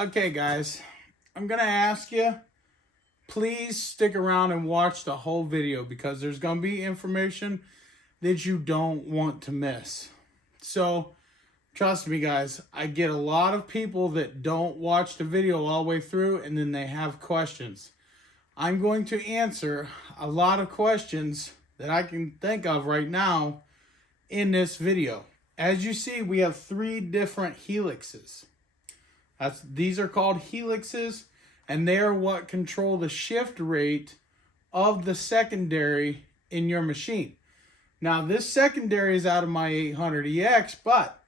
Okay, guys, I'm going to ask you, please stick around and watch the whole video because there's going to be information that you don't want to miss. So, trust me, guys, I get a lot of people that don't watch the video all the way through and then they have questions. I'm going to answer a lot of questions that I can think of right now in this video. As you see, we have 3 different helixes. These are called helixes, and they are what control the shift rate of the secondary in your machine. Now, this secondary is out of my 800EX, but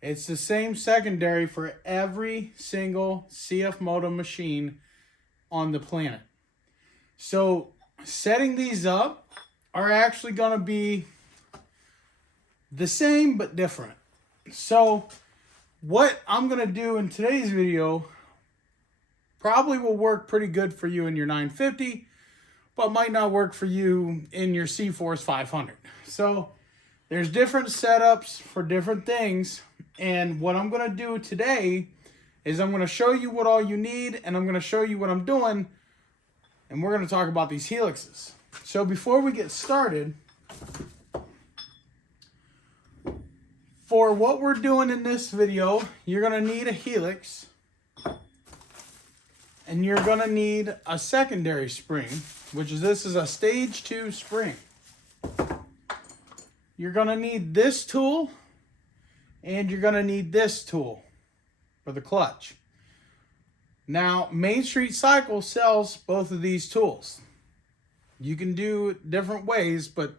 it's the same secondary for every single CFMOTO machine on the planet. So, setting these up are actually going to be the same but different. So, what I'm going to do in today's video probably will work pretty good for you in your 950, but might not work for you in your C-Force 500. So there's different setups for different things, and what I'm going to do today is I'm going to show you what all you need, and I'm going to show you what I'm doing, and we're going to talk about these helixes. So before we get started, for what we're doing in this video, you're going to need a helix, and you're going to need a secondary spring, this is a stage 2 spring. You're going to need this tool, and you're going to need this tool for the clutch. Now, Main Street Cycle sells both of these tools. You can do it different ways, but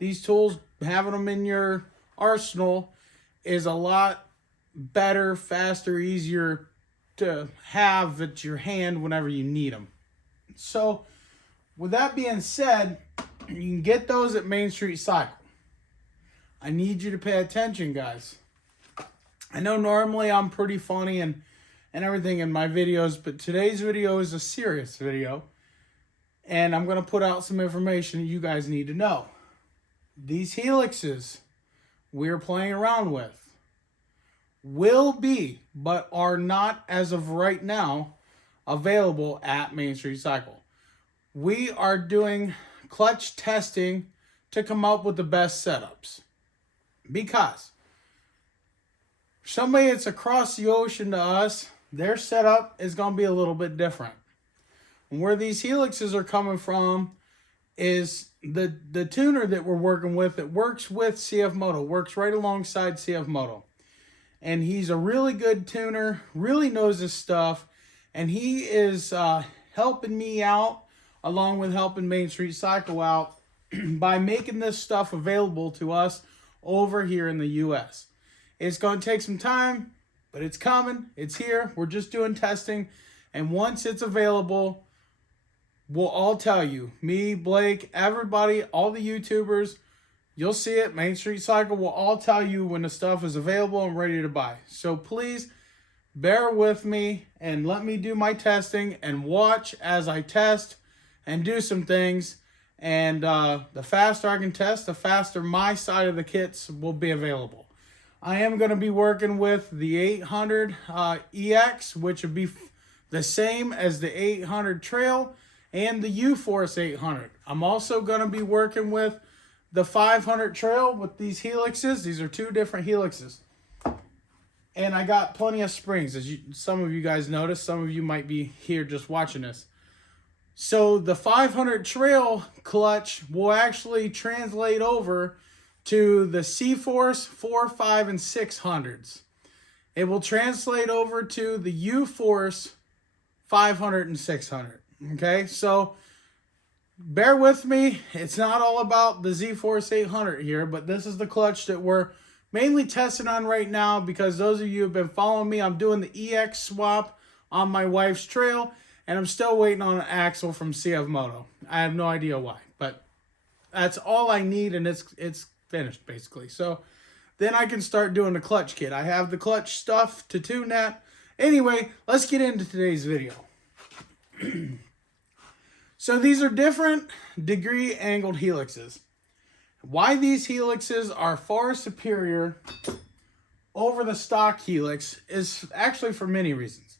these tools, having them in your arsenal, is a lot better, faster, easier to have at your hand whenever you need them. So, with that being said, you can get those at Main Street Cycle. I need you to pay attention, guys. I know normally I'm pretty funny and everything in my videos, but today's video is a serious video. And I'm going to put out some information you guys need to know. These helixes we're playing around with will be, but are not as of right now, available at Main Street Cycle. We are doing clutch testing to come up with the best setups. Because somebody that's across the ocean to us, their setup is going to be a little bit different. And where these helixes are coming from is the tuner that we're working with that works with CFMOTO, works right alongside CFMOTO. And he's a really good tuner, really knows his stuff, and he is helping me out along with helping Main Street Cycle out by making this stuff available to us over here in the US. It's going to take some time, but it's coming. It's here. We're just doing testing, and once it's available, we'll all tell you. Me, Blake, everybody, all the YouTubers, you'll see it. Main Street Cycle will all tell you when the stuff is available and ready to buy. So please bear with me and let me do my testing and watch as I test and do some things. And the faster I can test, the faster my side of the kits will be available. I am going to be working with the 800 EX, which would be the same as the 800 Trail and the U-Force 800. I'm also going to be working with the 500 Trail with these helixes. These are 2 different helixes. And I got plenty of springs, as some of you guys noticed. Some of you might be here just watching this. So the 500 Trail clutch will actually translate over to the C-Force 4, 5, and 600s. It will translate over to the U-Force 500 and 600. Okay, so bear with me. It's not all about the Z-Force 800 here, but this is the clutch that we're mainly testing on right now because those of you who have been following me, I'm doing the EX swap on my wife's Trail, and I'm still waiting on an axle from CFMOTO. I have no idea why, but that's all I need, and it's finished, basically. So then I can start doing the clutch kit. I have the clutch stuff to tune that. Anyway, let's get into today's video. So these are different degree angled helixes. Why these helixes are far superior over the stock Helix is actually for many reasons.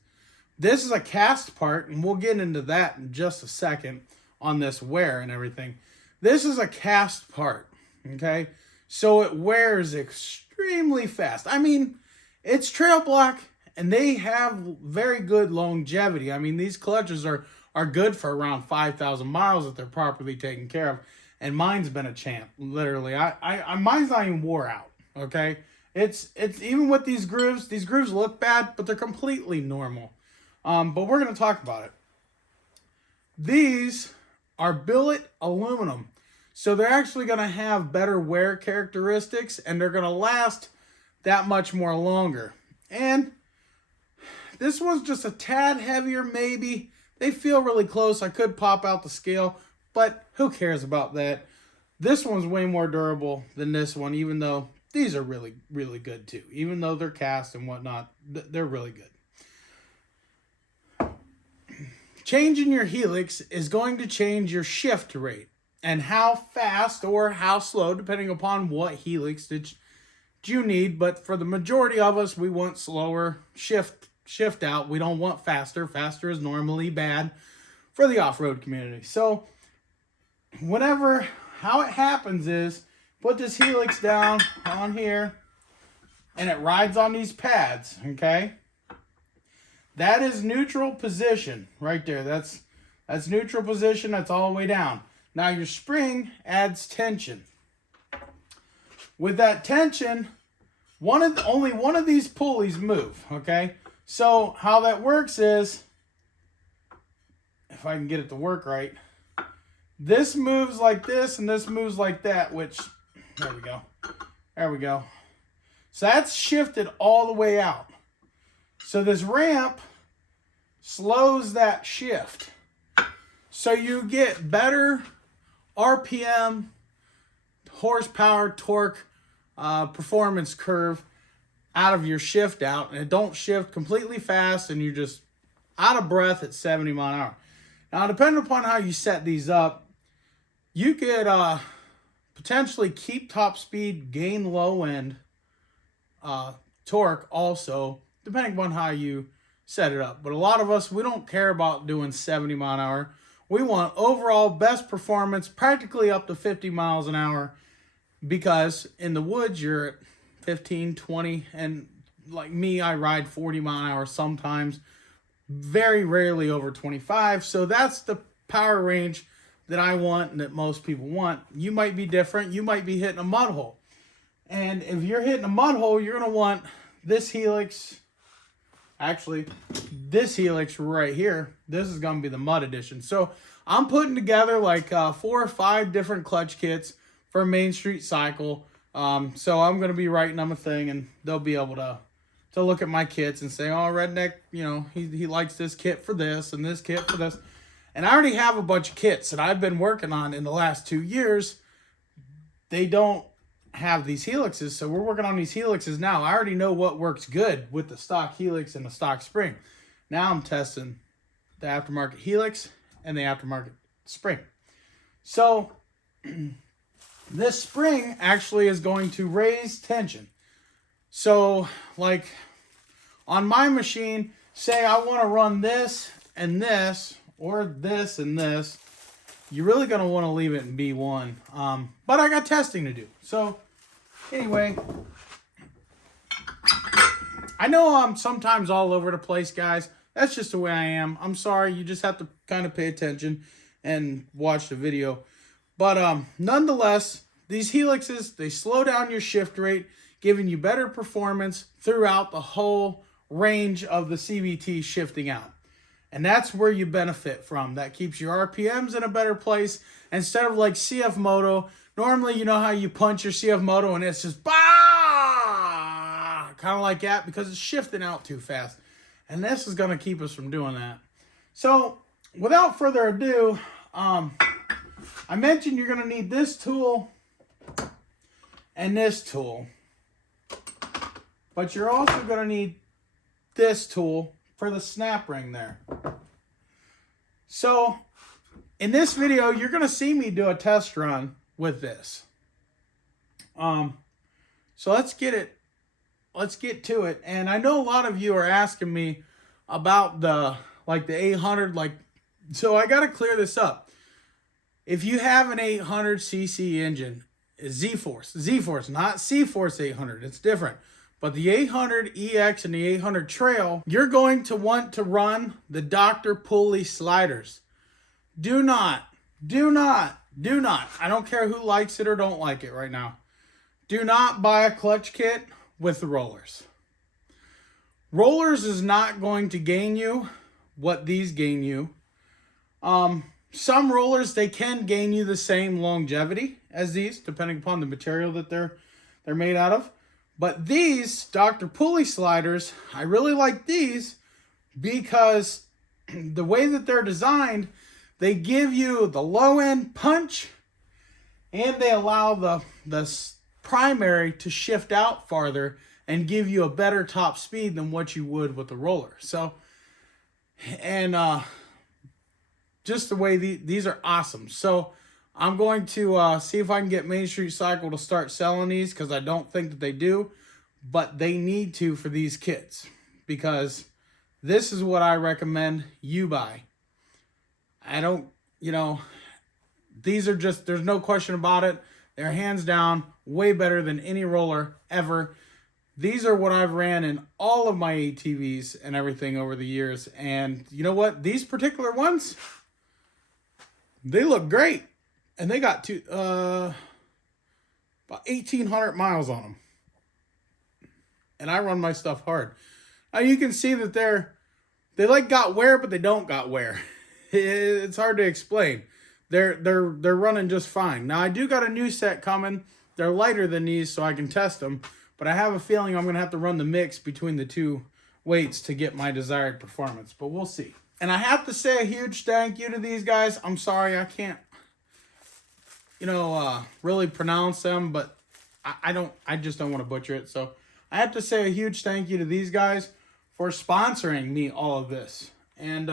This is a cast part, and we'll get into that in just a second on this wear and everything. This is a cast part, okay? So it wears extremely fast. I mean, it's trail block, and they have very good longevity. I mean, these clutches are good for around 5,000 miles if they're properly taken care of. And mine's been a champ, literally. Mine's not even wore out, okay? It's even with these grooves look bad, but they're completely normal. But we're going to talk about it. These are billet aluminum. So they're actually going to have better wear characteristics, and they're going to last that much more longer. And this one's just a tad heavier, maybe. They feel really close. I could pop out the scale, but who cares about that? This one's way more durable than this one, even though these are really, really good too. Even though they're cast and whatnot, they're really good. Changing your Helix is going to change your shift rate and how fast or how slow, depending upon what Helix that you need. But for the majority of us, we want slower shift out. We don't want faster. Faster is normally bad for the off-road community. So how it happens is, put this Helix down on here, and it rides on these pads, okay? That is neutral position right there. That's neutral position. That's all the way down. Now your spring adds tension. With that tension, only one of these pulleys move, okay? So how that works is, if I can get it to work right, this moves like this and this moves like that, which, there we go. There we go. So that's shifted all the way out. So this ramp slows that shift. So you get better RPM, horsepower, torque, performance curve out of your shift out, and it don't shift completely fast, and you're just out of breath at 70 mile an hour. Now, depending upon how you set these up, you could potentially keep top speed, gain low end torque also, depending upon how you set it up. But a lot of us, we don't care about doing 70 mile an hour. We want overall best performance, practically up to 50 miles an hour, because in the woods you're at 15, 20, and like me, I ride 40 mile an hour sometimes, very rarely over 25. So that's the power range that I want and that most people want. You might be different. You might be hitting a mud hole. And if you're hitting a mud hole, you're going to want this Helix. Actually, this Helix right here, this is going to be the mud edition. So I'm putting together like 4 or 5 different clutch kits for Main Street Cycle. So I'm going to be writing them a thing, and they'll be able to look at my kits and say, oh, Redneck, you know, he likes this kit for this and this kit for this. And I already have a bunch of kits that I've been working on in the last 2 years. They don't have these Helixes, so we're working on these Helixes now. I already know what works good with the stock Helix and the stock spring. Now I'm testing the aftermarket Helix and the aftermarket spring. So this spring actually is going to raise tension. So like on my machine, say I want to run this and this, or this and this, you're really going to want to leave it in B1. But I got testing to do. So anyway, I know I'm sometimes all over the place, guys. That's just the way I am. I'm sorry. You just have to kind of pay attention and watch the video. But nonetheless, these Helixes, they slow down your shift rate, giving you better performance throughout the whole range of the CVT shifting out. And that's where you benefit from. That keeps your RPMs in a better place. Instead of like CFMOTO, normally you know how you punch your CFMOTO and it's just bah! Kind of like that because it's shifting out too fast. And this is going to keep us from doing that. So without further ado, I mentioned you're going to need this tool and this tool. But you're also going to need this tool for the snap ring there. So in this video, you're going to see me do a test run with this. So let's get to it. And I know a lot of you are asking me, about the 800, so I got to clear this up. If you have an 800cc engine, Z-Force, not C-Force 800, it's different. But the 800EX and the 800 Trail, you're going to want to run the Dr. Pulley sliders. Do not, I don't care who likes it or don't like it right now. Do not buy a clutch kit with the rollers. Rollers is not going to gain you what these gain you. Some rollers, they can gain you the same longevity as these, depending upon the material that they're made out of. But these Dr. Pulley sliders, I really like these because the way that they're designed, they give you the low end punch and they allow the primary to shift out farther and give you a better top speed than what you would with the roller. So, and just the way these are awesome. So I'm going to see if I can get Main Street Cycle to start selling these, because I don't think that they do, but they need to for these kits, because this is what I recommend you buy. I don't, these are just, there's no question about it. They're hands down way better than any roller ever. These are what I've ran in all of my ATVs and everything over the years. And you know what? These particular ones, they look great. And they got about 1,800 miles on them. And I run my stuff hard. Now you can see that they like got wear, but they don't got wear. It's hard to explain. They're running just fine. Now I do got a new set coming. They're lighter than these, so I can test them. But I have a feeling I'm going to have to run the mix between the two weights to get my desired performance. But we'll see. And I have to say a huge thank you to these guys. I'm sorry I can't, really pronounce them, but I just don't want to butcher it. So I have to say a huge thank you to these guys for sponsoring me all of this. And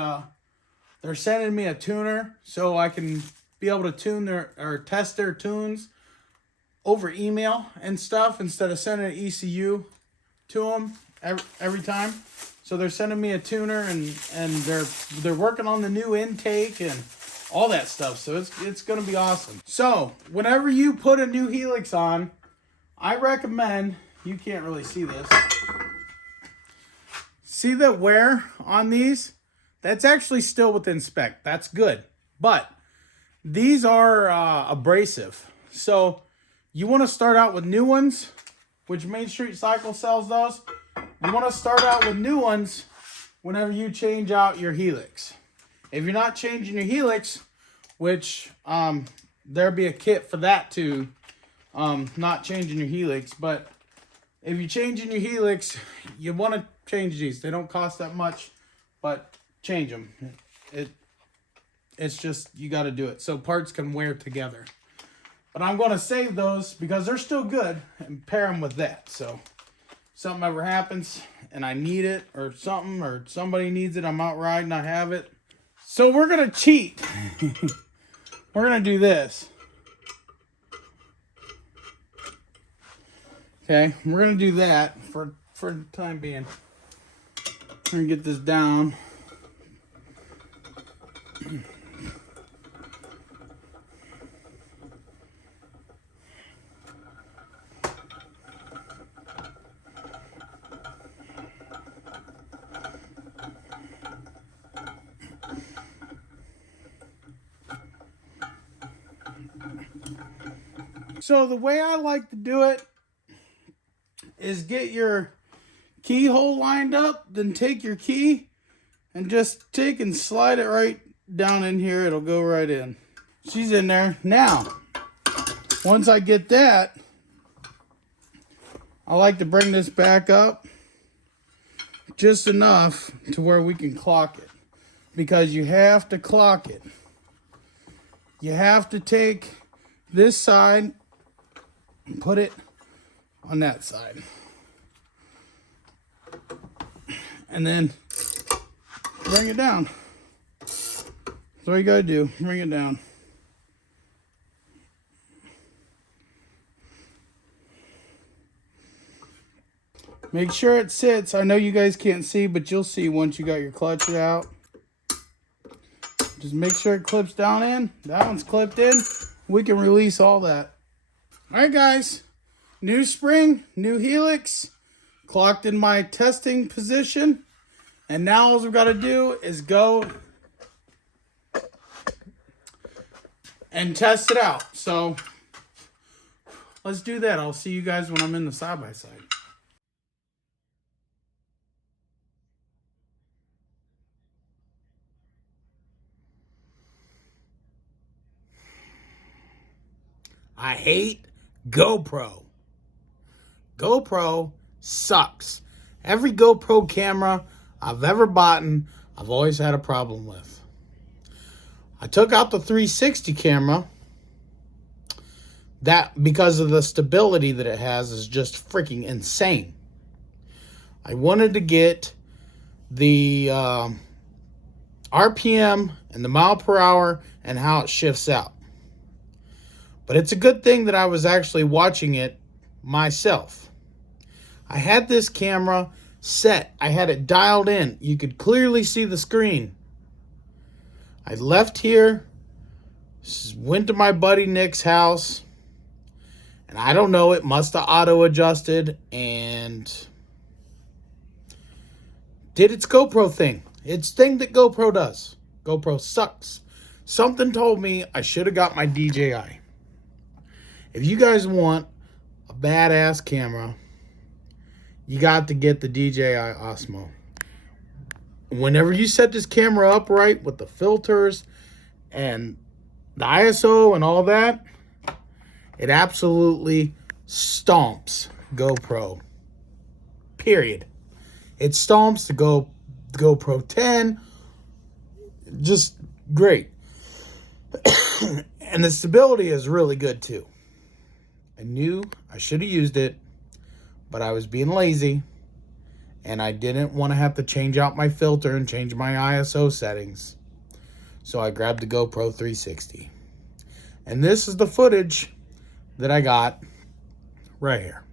they're sending me a tuner so I can be able to tune or test their tunes over email and stuff instead of sending an ECU to them every time. So they're sending me a tuner, and they're working on the new intake and all that stuff. So it's going to be awesome. So whenever you put a new Helix on, I recommend, you can't really see this. See the wear on these? That's actually still within spec. That's good. But these are abrasive. So you want to start out with new ones, which Main Street Cycle sells those. You want to start out with new ones whenever you change out your Helix. If you're not changing your Helix, which there'll be a kit for that too, not changing your Helix. But if you're changing your Helix, you want to change these. They don't cost that much, but change them. It's just, you got to do it so parts can wear together. But I'm going to save those because they're still good and pair them with that. So something ever happens and I need it, or something, or somebody needs it, I'm out riding, I have it. So we're going to cheat. We're going to do this. Okay, we're going to do that for the time being. We're going to get this down. So the way I like to do it is get your keyhole lined up, then take your key and just take and slide it right down in here. It'll go right in. She's in there. Now, once I get that, I like to bring this back up just enough to where we can clock it, because you have to clock it. You have to take this side and put it on that side. And then bring it down. That's all you gotta do, bring it down. Make sure it sits. I know you guys can't see, but you'll see once you got your clutch out. Just make sure it clips down in. That one's clipped in. We can release all that. All right, guys. New spring, new Helix. Clocked in my testing position. And now all we've got to do is go and test it out. So let's do that. I'll see you guys when I'm in the side-by-side. I hate GoPro. GoPro sucks. Every GoPro camera I've ever bought, I've always had a problem with. I took out the 360 camera. That, because of the stability that it has, is just freaking insane. I wanted to get the RPM and the mile per hour and how it shifts out. But it's a good thing that I was actually watching it myself. I had this camera set. I had it dialed in. You could clearly see the screen. I left here, went to my buddy Nick's house, and I don't know, it must have auto-adjusted and did its GoPro thing. Its thing that GoPro does. GoPro sucks. Something told me I should have got my DJI. If you guys want a badass camera, you got to get the DJI Osmo. Whenever you set this camera up right with the filters and the ISO and all that, it absolutely stomps GoPro. Period. It stomps the GoPro 10. Just great. And the stability is really good too. I knew I should have used it, but I was being lazy and I didn't want to have to change out my filter and change my ISO settings. So I grabbed the GoPro 360. And this is the footage that I got right here.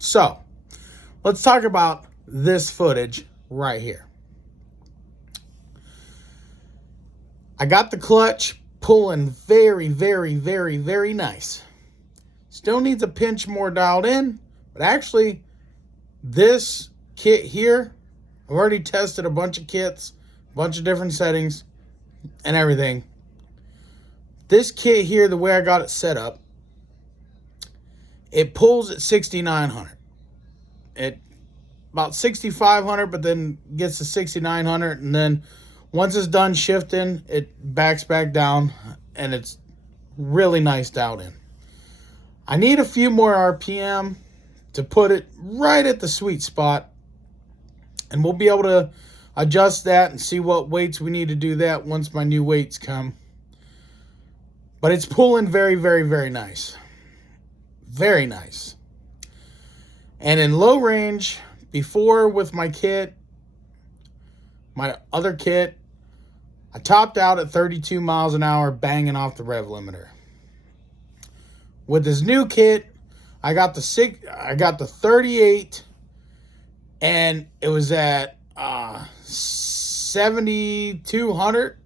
So, let's talk about this footage right here. I got the clutch pulling very, very, very, very nice. Still needs a pinch more dialed in, but actually, this kit here, I've already tested a bunch of kits, a bunch of different settings, and everything. This kit here, the way I got it set up, it pulls at 6,900. It about 6,500, but then gets to 6,900, and then once it's done shifting, it backs back down, and it's really nice dialed in. I need a few more RPM to put it right at the sweet spot, and we'll be able to adjust that and see what weights we need to do that once my new weights come. But it's pulling very, very, very nice. Very nice. And in low range, before with my kit, my other kit, I topped out at 32 miles an hour banging off the rev limiter. With this new kit, I got the 38 and it was at 7,200,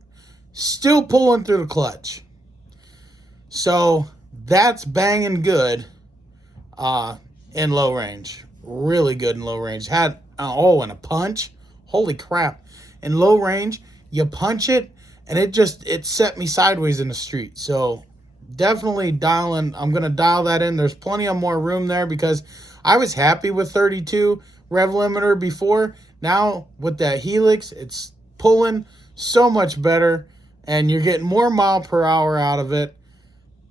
still pulling through the clutch. So that's banging good in low range. Really good in low range. Had, and a punch. Holy crap. In low range, you punch it, and it set me sideways in the street. So definitely I'm going to dial that in. There's plenty of more room there because I was happy with 32 rev limiter before. Now with that Helix, it's pulling so much better, and you're getting more mile per hour out of it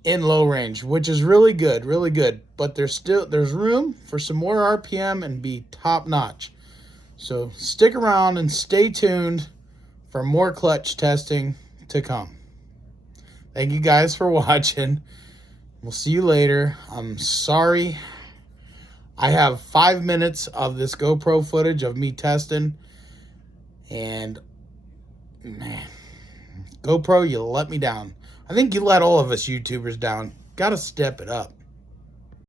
in low range, which is really good, really good. But there's room for some more RPM and be top notch. So stick around and stay tuned for more clutch testing to come. Thank you guys for watching. We'll see you later. I'm sorry. I have 5 minutes of this GoPro footage of me testing, and man, GoPro, you let me down. I think you let all of us YouTubers down. Gotta step it up.